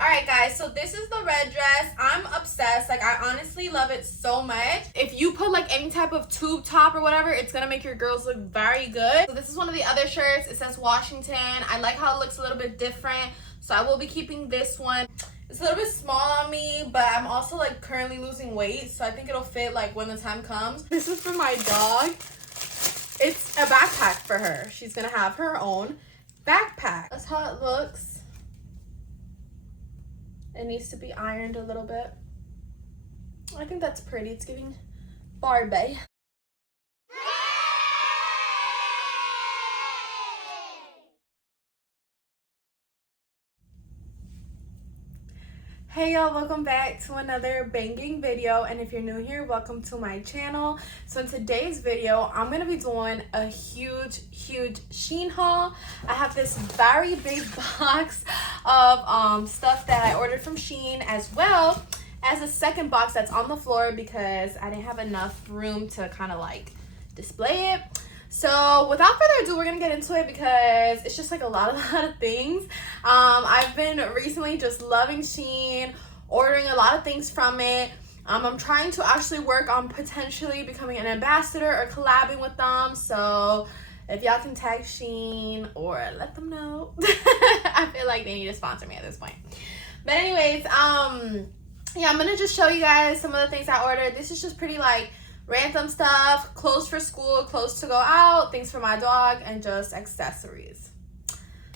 Alright guys, so this is the red dress. I'm obsessed. Like, I honestly love it so much. If you put like any type of tube top or whatever, it's gonna make your girls look very good. So this is one of the other shirts. It says Washington. I like how it looks a little bit different, so I will be keeping this one. It's a little bit small on me, but I'm also like currently losing weight, so I think it'll fit like when the time comes. This is for my dog. It's a backpack for her. She's gonna have her own backpack. That's how it looks. It needs to be ironed a little bit. I think that's pretty. It's giving Barbie. Hey y'all, welcome back to another banging video, and if you're new here, welcome to my channel. So in today's video, I'm gonna be doing a huge Shein haul. I have this very big box of stuff that I ordered from Shein, as well as a second box that's on the floor because I didn't have enough room to kind of like display it. So without further ado, we're gonna get into it because it's just like a lot of things. I've been recently just loving Shein, ordering a lot of things from it. I'm trying to actually work on potentially becoming an ambassador or collabing with them. So if y'all can tag Shein or let them know. I feel like they need to sponsor me at this point. But anyways, yeah, I'm gonna just show you guys some of the things I ordered. This is just pretty like random stuff, clothes for school, clothes to go out, things for my dog, and just accessories.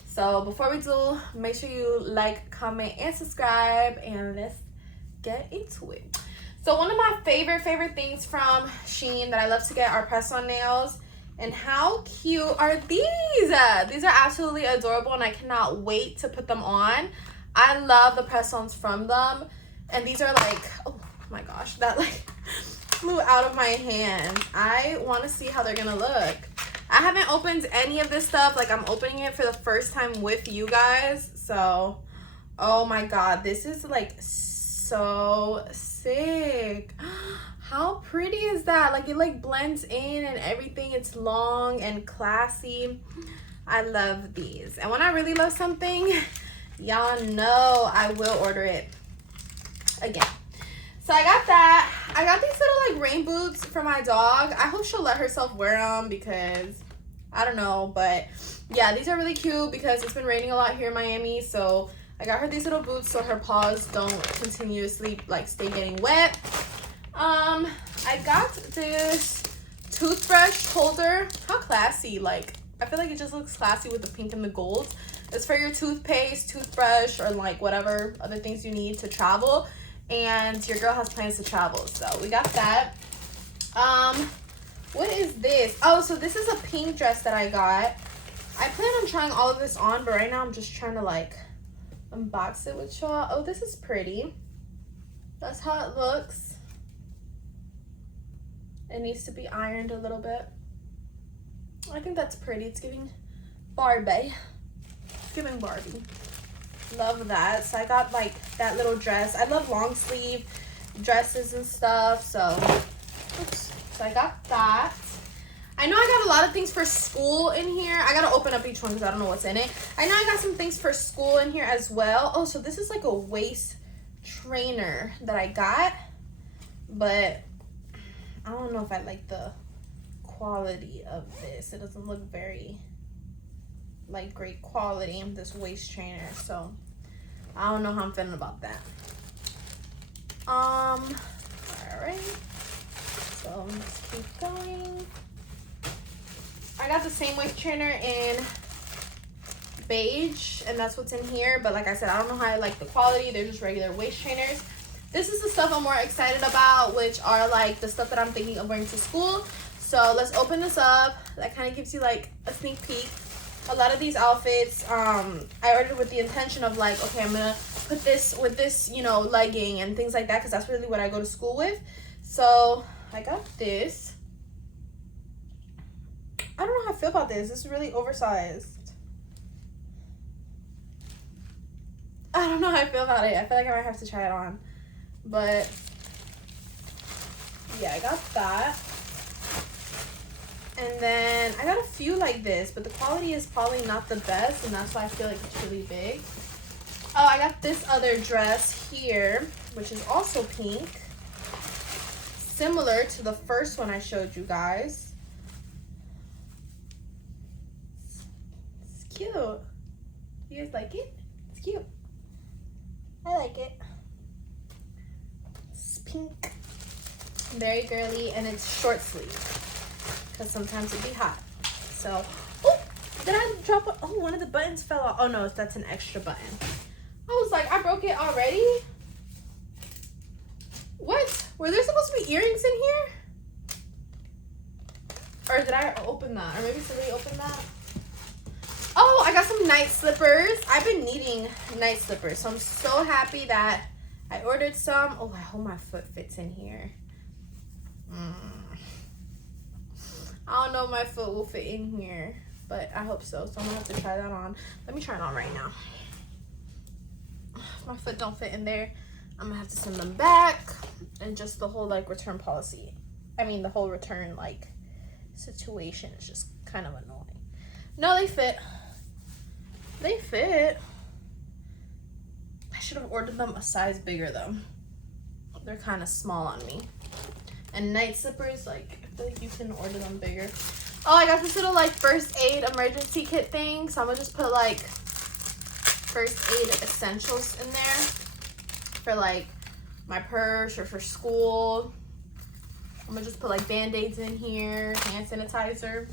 So before we do, make sure you like, comment, and subscribe, and let's get into it. So one of my favorite things from Shein that I love to get are press-on nails. And how cute are these? These are absolutely adorable, and I cannot wait to put them on. I love the press-ons from them. And these are like, oh my gosh, that like flew out of my hand. I want to see how they're gonna look. I haven't opened any of this stuff. Like, I'm opening it for the first time with you guys. So, oh my god, this is like so sick. How pretty is that? Like, it like blends in and everything. It's long and classy. I love these. And when I really love something, y'all know I will order it again. So I got that. I got these little like rain boots for my dog. I hope she'll let herself wear them because I don't know, but yeah, these are really cute because it's been raining a lot here in Miami. So I got her these little boots so her paws don't continuously like stay getting wet. I got this toothbrush holder. How classy. Like, I feel like it just looks classy with the pink and the gold. It's for your toothpaste, toothbrush, or like whatever other things you need to travel. And your girl has plans to travel, so we got that. What is this? Oh, so this is a pink dress that I got. I plan on trying all of this on, but right now I'm just trying to like unbox it with y'all. Oh, this is pretty. That's how it looks. It needs to be ironed a little bit. I think that's pretty. It's giving Barbie. It's giving Barbie. Love that. So I got like that little dress. I love long sleeve dresses and stuff, so oops. So I got that. I know I got a lot of things for school in here. I gotta open up each one because I don't know what's in it. I know I got some things for school in here as well. Oh, so this is like a waist trainer that I got, but I don't know if I like the quality of this. It doesn't look very like great quality, this waist trainer, so I don't know how I'm feeling about that. All right, so let's keep going. I got the same waist trainer in beige, and that's what's in here, but like I said, I don't know how I like the quality. They're just regular waist trainers. This is the stuff I'm more excited about, which are like the stuff that I'm thinking of wearing to school. So let's open this up. That kind of gives you like a sneak peek. A lot of these outfits, I ordered with the intention of like, okay, I'm gonna put this with this, you know, legging and things like that, because that's really what I go to school with. So I got this. I don't know how I feel about this. This is really oversized. I don't know how I feel about it. I feel like I might have to try it on. But yeah, I got that. And then I got a few like this, but the quality is probably not the best, and that's why I feel like it's really big. Oh, I got this other dress here, which is also pink. Similar to the first one I showed you guys. It's cute. You guys like it? It's cute. I like it. It's pink. Very girly, and it's short sleeve. Because sometimes it'd be hot. So, oh, did I drop it? Oh, one of the buttons fell off. Oh no, that's an extra button. I was like, I broke it already? What? Were there supposed to be earrings in here? Or did I open that? Or maybe somebody opened that? Oh, I got some night slippers. I've been needing night slippers. So I'm so happy that I ordered some. Oh, I hope my foot fits in here. I don't know if my foot will fit in here, but I hope so. So I'm gonna have to try that on. Let me try it on right now. If my foot don't fit in there, I'm gonna have to send them back. And just the whole like return policy. I mean the whole return like situation is just kind of annoying. No, they fit. They fit. I should have ordered them a size bigger though. They're kind of small on me. And night slippers, like, I feel like you can order them bigger. Oh, I got this little, like, first aid emergency kit thing. So I'm going to just put, like, first aid essentials in there. For, like, my purse or for school. I'm going to just put, like, Band-Aids in here. Hand sanitizer.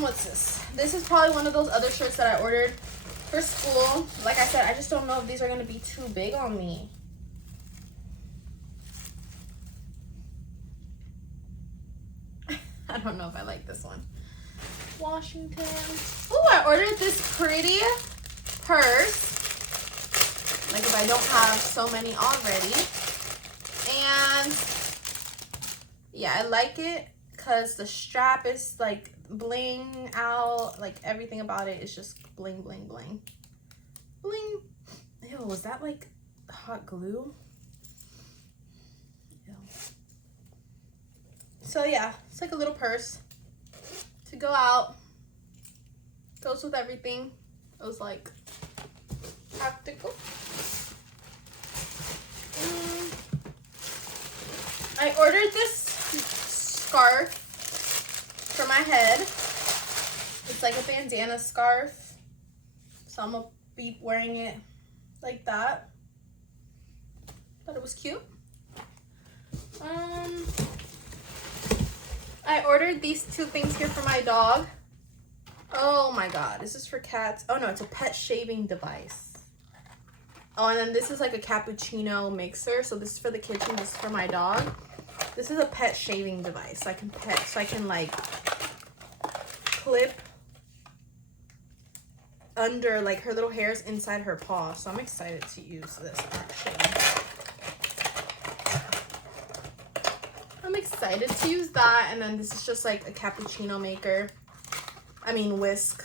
What's this? This is probably one of those other shirts that I ordered for school. Like I said, I just don't know if these are going to be too big on me. I don't know if I like this one. Washington. Oh, I ordered this pretty purse. Like if I don't have so many already. And yeah, I like it because the strap is like bling out. Like everything about it is just bling, bling, bling. Bling. Ew, was that like hot glue? Ew. So yeah, it's like a little purse to go out. Goes with everything. It was like practical. I ordered this scarf for my head. It's like a bandana scarf. So I'm gonna be wearing it like that. Thought it was cute. I ordered these two things here for my dog. Oh my god, this is for cats. Oh no, it's a pet shaving device. Oh, and then this is like a cappuccino mixer. So this is for the kitchen, this is for my dog. This is a pet shaving device. So I can like clip under like her little hairs inside her paw. So I'm excited to use this actually. I'm excited to use that. And then this is just like a cappuccino maker. I mean whisk.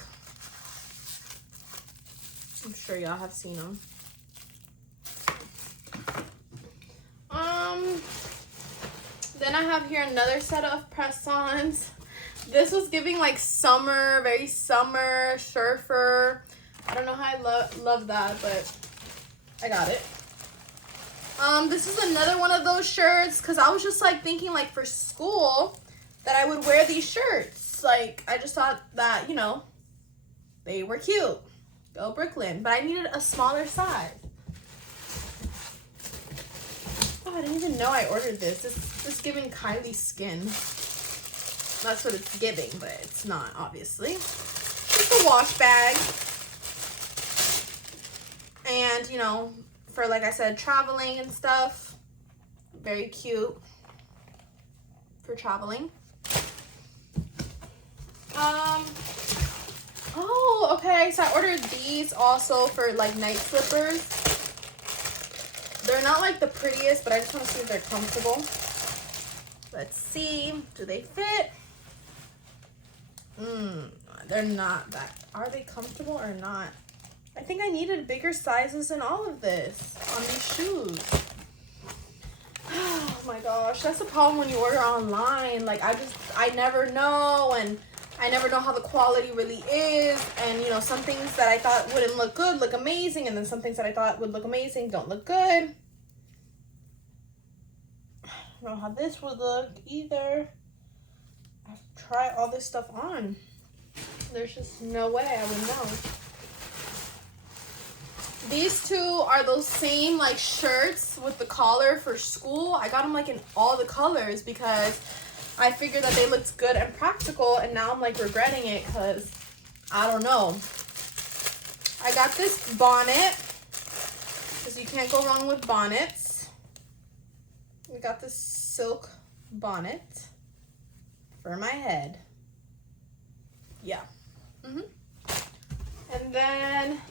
I'm sure y'all have seen them. Then I have here another set of press-ons. This was giving like summer, very summer, surfer. I don't know how I love that, but I got it. This is another one of those shirts because I was just like thinking like for school that I would wear these shirts. Like I just thought that, you know, they were cute. Go Brooklyn. But I needed a smaller size. Oh, I didn't even know I ordered this. It's giving Kylie skin. That's what it's giving, but it's not, obviously. Just a wash bag. And, you know, for, like I said, traveling and stuff. Very cute for traveling. Oh, okay. So I ordered these also for, like, night slippers. They're not like the prettiest, but I just want to see if they're comfortable. Let's see. Do they fit? They're not that. Are they comfortable or not? I think I needed bigger sizes in all of this on these shoes. Oh my gosh. That's the problem when you order online. Like I never know. And I never know how the quality really is. And, you know, some things that I thought wouldn't look good look amazing. And then some things that I thought would look amazing don't look good. I don't know how this would look either. I have to try all this stuff on. There's just no way I would know. These two are those same like shirts with the collar for school. I got them like in all the colors because I figured that they looked good and practical, and now I'm like regretting it because I don't know. I got this bonnet because you can't go wrong with bonnets. We got this silk bonnet for my head. Yeah. And then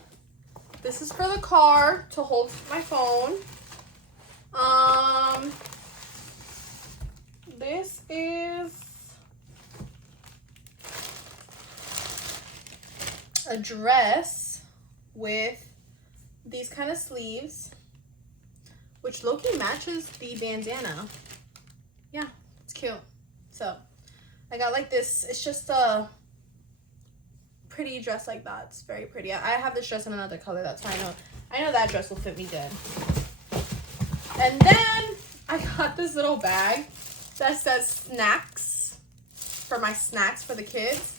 this is for the car to hold my phone. This is a dress with these kind of sleeves, which low-key matches the bandana. Yeah, it's cute. So I got like this. It's just a pretty dress like that. It's very pretty. I have this dress in another color. That's why I know that dress will fit me good. And then I got this little bag that says snacks, for my snacks for the kids.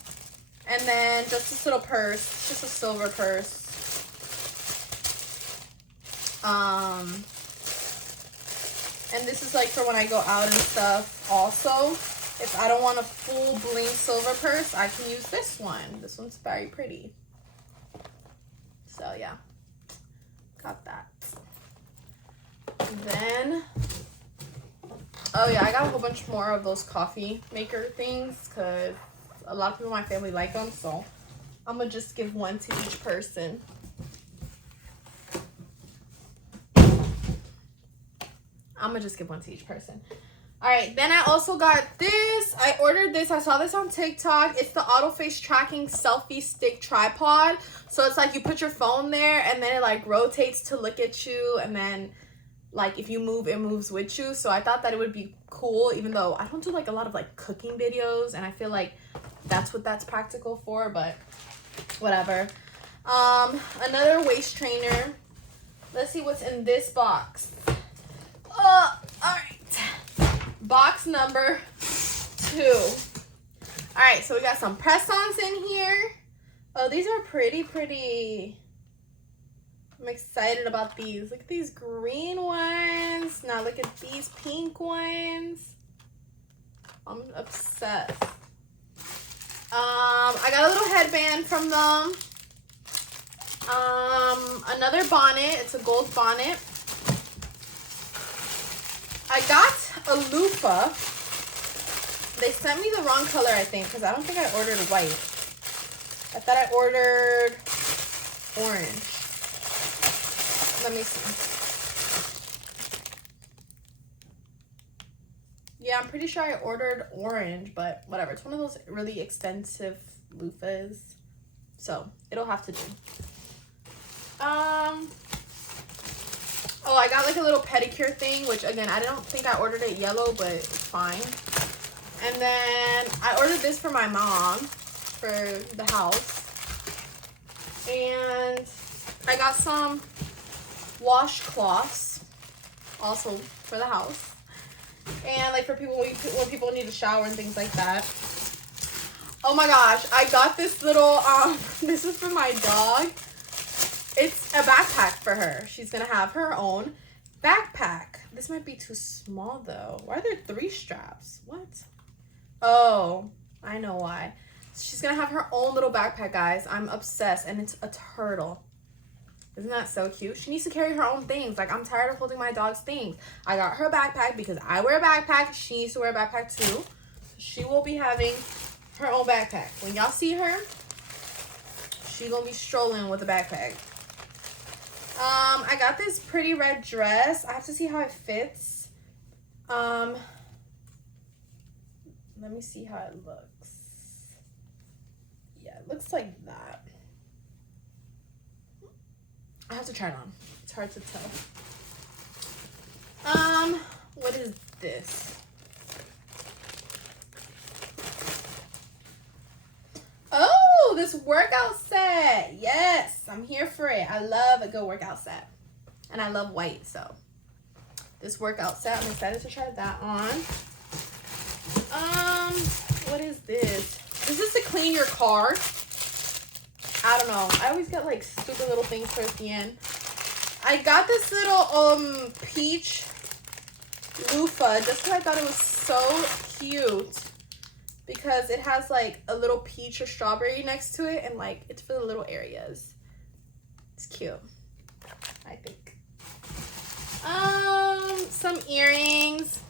And then just this little purse, just a silver purse. And this is like for when I go out and stuff also. If I don't want a full bling silver purse, I can use this one. This one's very pretty. So yeah, got that. Then, oh yeah, I got a whole bunch more of those coffee maker things because a lot of people in my family like them. So I'm gonna just give one to each person. All right, then I also got this. I ordered this. I saw this on TikTok. It's the auto face tracking selfie stick tripod. So it's like you put your phone there and then it like rotates to look at you, and then like if you move, it moves with you. So I thought that it would be cool, even though I don't do like a lot of like cooking videos, and I feel like that's what that's practical for, but whatever. Another waist trainer. Let's see what's in this box. All right. Box number 2. All right, so we got some press-ons in here. Oh, these are pretty. I'm excited about these. Look at these green ones. Now look at these pink ones. I'm obsessed. I got a little headband from them. Another bonnet. It's a gold bonnet. I got a loofah. They sent me the wrong color, I think, because I don't think I ordered white. I thought I ordered orange. Let me see. Yeah, I'm pretty sure I ordered orange, but whatever. It's one of those really expensive loofahs, so it'll have to do. Oh, I got like a little pedicure thing, which again, I don't think I ordered it yellow, but it's fine. And then I ordered this for my mom for the house. And I got some washcloths also for the house. And like for people, when people need a shower and things like that. Oh my gosh, I got this little, this is for my dog. It's a backpack for her. She's gonna have her own backpack. This might be too small though. Why are there 3 straps? What? Oh, I know why. She's gonna have her own little backpack, guys. I'm obsessed, and it's a turtle. Isn't that so cute? She needs to carry her own things. Like, I'm tired of holding my dog's things. I got her a backpack because I wear a backpack. She needs to wear a backpack too. She will be having her own backpack. When y'all see her, she gonna be strolling with a backpack. I got this pretty red dress. I have to see how it fits. Let me see how it looks. Yeah, it looks like that. I have to try it on. It's hard to tell. What is this? workout set. Yes, I'm here for it. I love a good workout set. And I love white, so this workout set, I'm excited to try that on. What is this? This is to clean your car. I don't know. I always get like stupid little things towards the end. I got this little peach loofah just because I thought it was so cute, because it has like a little peach or strawberry next to it, and like it's for the little areas. It's cute, I think. Some earrings,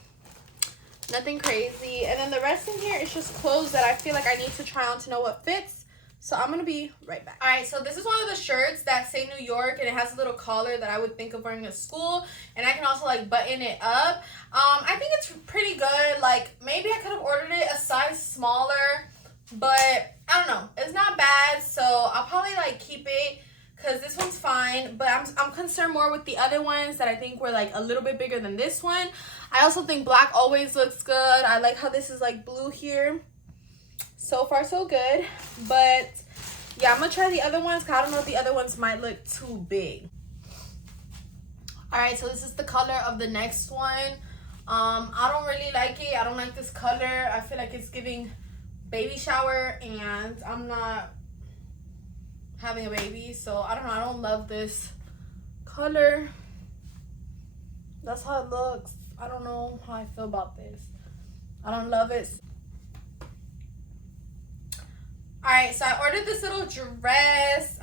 nothing crazy, and then the rest in here is just clothes that I feel like I need to try on to know what fits. So I'm gonna be right back. All right, so this is one of the shirts that say New York, and it has a little collar that I would think of wearing to school, and I can also like button it up. I think it's pretty good. Like maybe I could have ordered it a size smaller, but I don't know. It's not bad, so I'll probably like keep it because this one's fine. But I'm concerned more with the other ones that I think were like a little bit bigger than this one. I also think black always looks good. I like how this is like blue here. So far so good, but yeah, I'm gonna try the other ones because I don't know if the other ones might look too big. All right, so this is the color of the next one. I don't really like it. I don't like this color. I feel like it's giving baby shower, and I'm not having a baby, so I don't know. I don't love this color. That's how it looks. I don't know how I feel about this. I don't love it. Alright, so I ordered this little dress.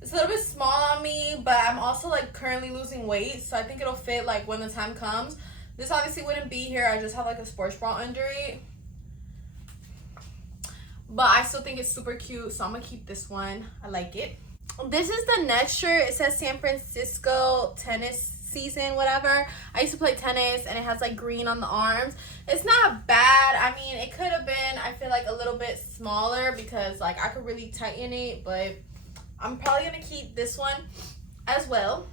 It's a little bit small on me, but I'm also like currently losing weight, so I think it'll fit like when the time comes. This obviously wouldn't be here. I just have like a sports bra under it, but I still think it's super cute, so I'm gonna keep this one. I like it. This is the next shirt. It says San Francisco tennis season, whatever. I used to play tennis, and it has like green on the arms. It's not bad. I mean, it could have been, I feel like, a little bit smaller because like I could really tighten it, but I'm probably gonna keep this one as well.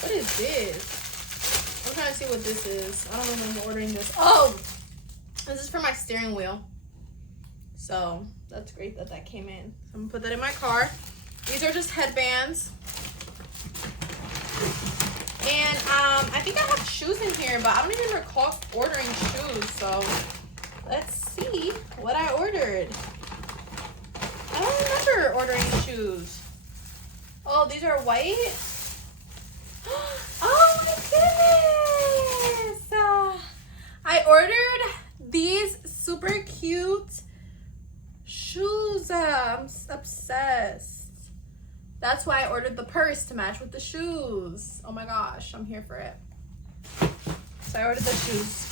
What is this? I'm trying to see what this is. I don't know when I'm ordering this. Oh, this is for my steering wheel. So that's great that that came in. So I'm gonna put that in my car. These are just headbands. And I think I have shoes in here, but I don't even recall ordering shoes. So let's see what I ordered. I don't remember ordering shoes. Oh, these are white. Oh my goodness! I ordered these super cute shoes. I'm obsessed. That's why I ordered the purse to match with the shoes. Oh my gosh, I'm here for it. So I ordered the shoes.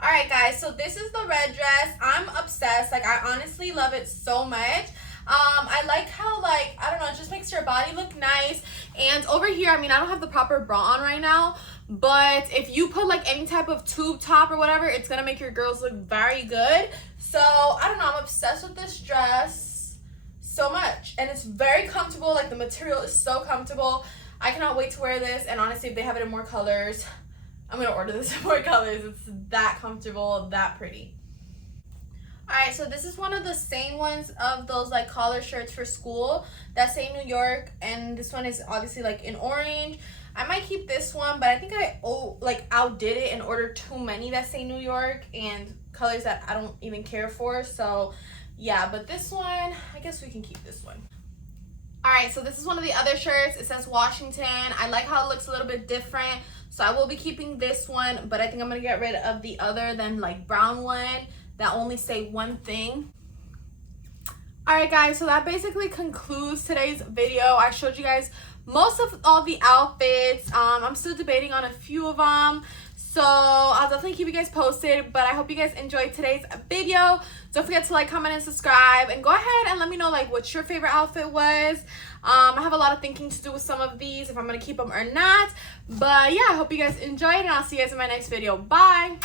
Alright guys, so this is the red dress. I'm obsessed. Like, I honestly love it so much. I like how, like, I don't know, it just makes your body look nice. And over here, I mean, I don't have the proper bra on right now, but if you put like any type of tube top or whatever, it's gonna make your girls look very good. So I don't know, I'm obsessed with this dress so much, and it's very comfortable. Like, the material is so comfortable. I cannot wait to wear this, and honestly, if they have it in more colors, I'm gonna order this in more colors. It's that comfortable, that pretty. Alright, so this is one of the same ones of those like collar shirts for school that say New York, and this one is obviously like in orange. I might keep this one, but I think I outdid it and ordered too many that say New York and colors that I don't even care for. So yeah, but this one, I guess we can keep this one. Alright, so this is one of the other shirts. It says Washington. I like how it looks a little bit different, so I will be keeping this one, but I think I'm gonna get rid of the other than like brown one that only say one thing. Alright guys, so that basically concludes today's video. I showed you guys most of all the outfits. I'm still debating on a few of them, so I'll definitely keep you guys posted, but I hope you guys enjoyed today's video. Don't forget to like, comment, and subscribe, and go ahead and let me know like what your favorite outfit was. I have a lot of thinking to do with some of these, if I'm gonna keep them or not, but yeah, I hope you guys enjoyed, and I'll see you guys in my next video. Bye.